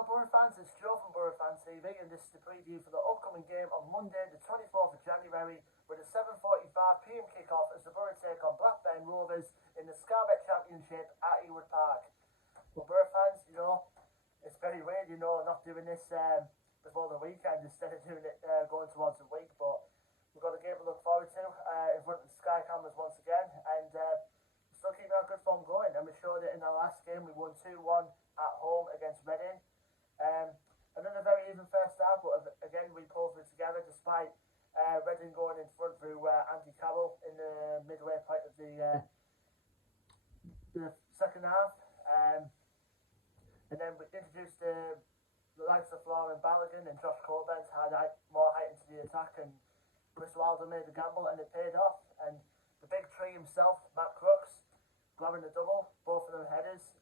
Hello Boro fans, it's Joe from Boro Fan TV and this is the preview for the upcoming game on Monday the 24th of January with a 7:45pm kick-off as the Boro take on Blackburn Rovers in the Scarbet Championship at Ewood Park. Well Boro fans, it's very weird, not doing this before the weekend instead of doing it going towards the week, but we've got a game to look forward to in front of the Sky cameras once again, and still keeping our good form going, and we showed it in our last game. We won 2-1 at home against Reading. Another very even first half, but again we pulled it together despite Reading going in front through Andy Carroll in the midway point of the second half. And then we introduced the likes of Florian Balogun and Josh Corbett had more height into the attack, and Chris Wilder made the gamble and it paid off. And the big tree himself, Matt Crooks, grabbing the double, both of them headers.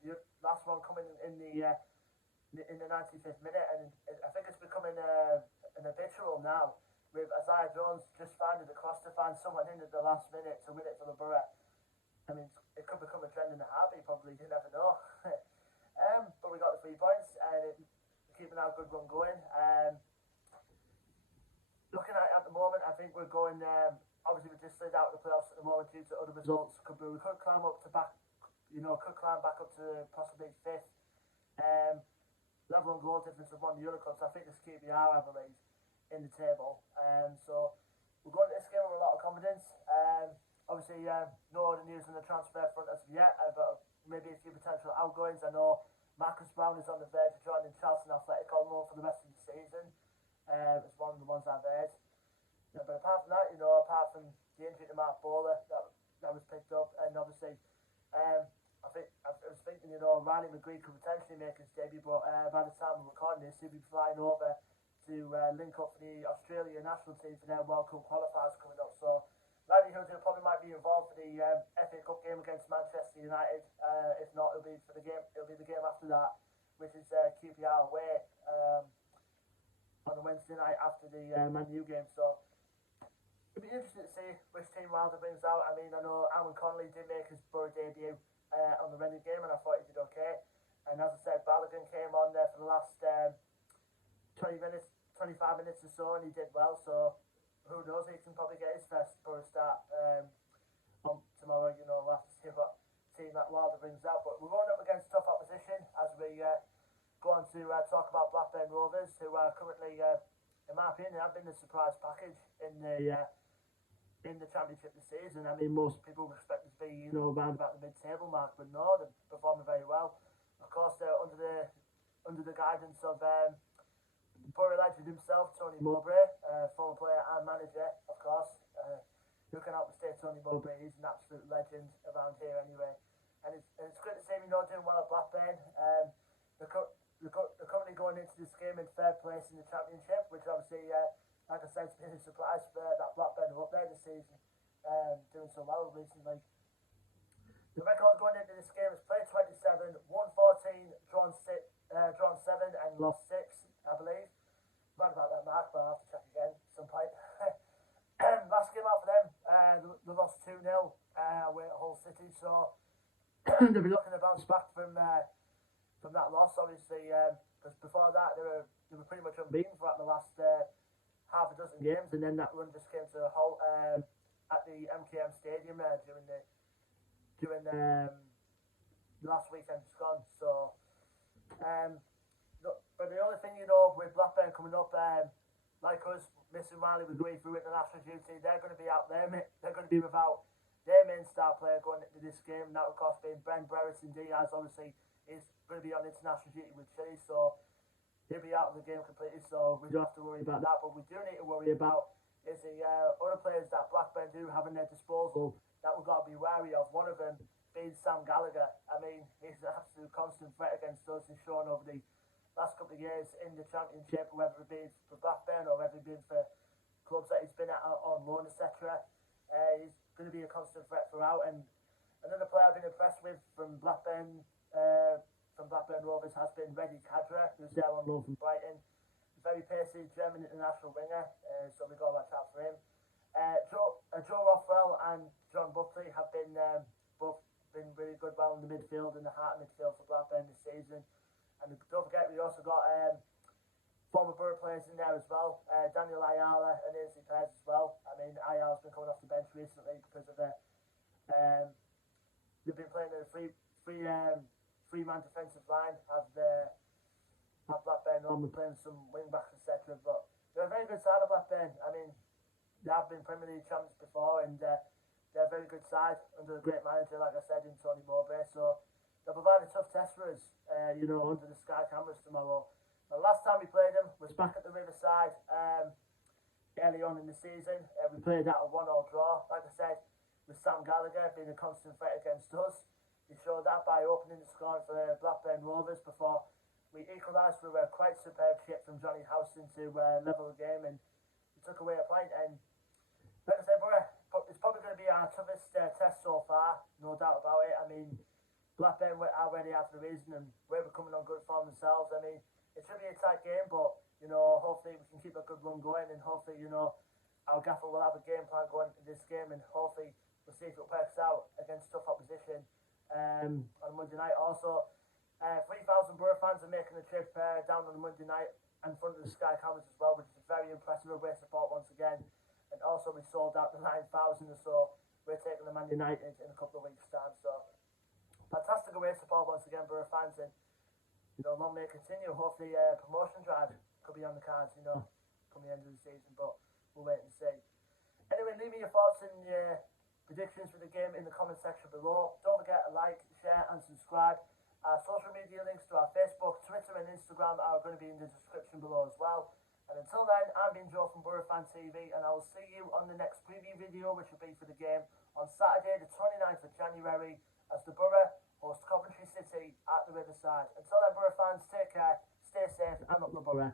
The last one coming in the 95th minute, and I think it's becoming an habitual now with Isaiah Jones just finding the cross to find someone in at the last minute to win it for the Borough. I mean, it could become a trend in the heartbeat, probably, you never know. But we got the 3 points and keeping our good run going. Looking at it at the moment, I think we're going, obviously we just slid out of the playoffs at the moment due to other results. We could climb up to back, could climb back up to possibly 5th. Level on goal difference of one of the other clubs. I think this QPR, I believe, in the table. So we're going to this game with a lot of confidence. Obviously, no other news on the transfer front as of yet, but maybe a few potential outgoings. I know Marcus Brown is on the verge of joining Charlton Athletic on loan for the rest of the season. It's one of the ones I've heard. But apart from that, apart from the injury to Mark Bowler that was picked up, and obviously, I was thinking, Riley McGree could potentially make his debut, but by the time we're recording this, he'll be flying over to link up for the Australian national team for their World Cup qualifiers coming up. So, likelihood he probably might be involved for the FA Cup game against Manchester United. If not, it'll be the game after that, which is QPR away on the Wednesday night after the Man U game. So, it'll be interesting to see which team Wilder brings out. I mean, I know Alan Connolly did make his Borough debut on the Reading game, and I thought he did okay. And as I said, Balogun came on there for the last 25 minutes or so, and he did well. So who knows? He can probably get his first Borough start on tomorrow. We'll have to see what team that Wilder brings out. But we're going up against tough opposition as we go on to talk about Blackburn Rovers, who are currently, in my opinion, have been the surprise package in the championship this season. I mean, most people expect it to be, around about the mid-table mark, but no, they're performing very well. Of course, they're under the guidance of Borough legend himself, Tony Mowbray, former player and manager, of course. Who can outstay Tony Mowbray? He's an absolute legend around here anyway. And it's great to see him, doing well at Blackburn. They're currently going into this game in third place in the championship, which obviously, like I said, it's been a surprise for that Blackburn are up there this season, doing so well recently. The record going into this game is played 27, won 14, drawn 7 and lost 6, I believe. Right about that mark, but I'll have to check again at some point. Last game out for them, they lost 2-0 away at Hull City, so they'll be looking to bounce back from that loss, obviously, because before that they were pretty much unbeaten throughout the last half a dozen games, and then that run just came to a halt at the MKM Stadium during the last weekend just gone. So, but the only thing with Blackburn coming up, like us missing Riley McGree through international duty, they're going to be out there. They're going to be without their main star player going into this game, and that of course being Ben Brereton Diaz. Obviously, is going to be on international duty with Chile, so he'll be out of the game completely, so we don't have to worry about that. But we do need to worry about is the other players that Blackburn do have in their disposal that we've got to be wary of. One of them being Sam Gallagher. I mean, he's an absolute constant threat against us. He's shown over the last couple of years in the championship, whether it be for Blackburn or whether it be for clubs that he's been at on loan, etc. He's going to be a constant threat throughout. And another player I've been impressed with from Blackburn Rovers has been Reddy Kadra, who's there on loan from Brighton. Very pacey German international winger, so we got to watch out for him. Joe Rothwell and John Buckley have been both been really good well in the midfield, in the heart of midfield for Blackburn this season. And don't forget, we also got former Boro players in there as well. Daniel Ayala and Ainsley Pears as well. I mean, Ayala's been coming off the bench recently because of the they've been playing in a three-man defensive line. Have Blackburn normally playing some wing backs, etc. But they're a very good side of Blackburn. I mean, they have been Premier League champions before, and they're a very good side under a great manager, like I said, in Tony Mogga. So they'll provide a tough test for us, under the Sky cameras tomorrow. The last time we played them was back at the Riverside early on in the season. We played out a 1-1 draw, like I said, with Sam Gallagher being a constant threat against us. He showed that by opening the scoring for the Blackburn Rovers before we equalised through a quite superb hit from Johnny Howson to level the game, and we took away a point. And like I said, it's probably going to be our toughest test so far, no doubt about it. I mean, Blackburn are where they are for a reason, and we're coming on good form themselves. I mean, it should be a tight game, but hopefully we can keep a good run going, and hopefully our gaffer will have a game plan going into this game, and hopefully we'll see if it works out against tough opposition on Monday night. Also, 3,000 Boro fans are making the trip down on Monday night in front of the Sky cameras as well, which is very impressive away support once again. And also we sold out the 9,000 or so. We're taking the Man United in a couple of weeks' time. So fantastic away support once again, Boro fans, and long may it continue. Hopefully promotion drive could be on the cards, come the end of the season, but we'll wait and see. Anyway, leave me your thoughts and your predictions for the game in the comment section below. Don't forget to like, share and subscribe. Our social media links to our Facebook, Twitter and Instagram are going to be in the description below as well. And until then, I've been Joe from Boro Fan TV, and I will see you on the next preview video, which will be for the game on Saturday the 29th of January as the Boro host Coventry City at the Riverside. Until then, Boro fans, take care, stay safe and up the Boro.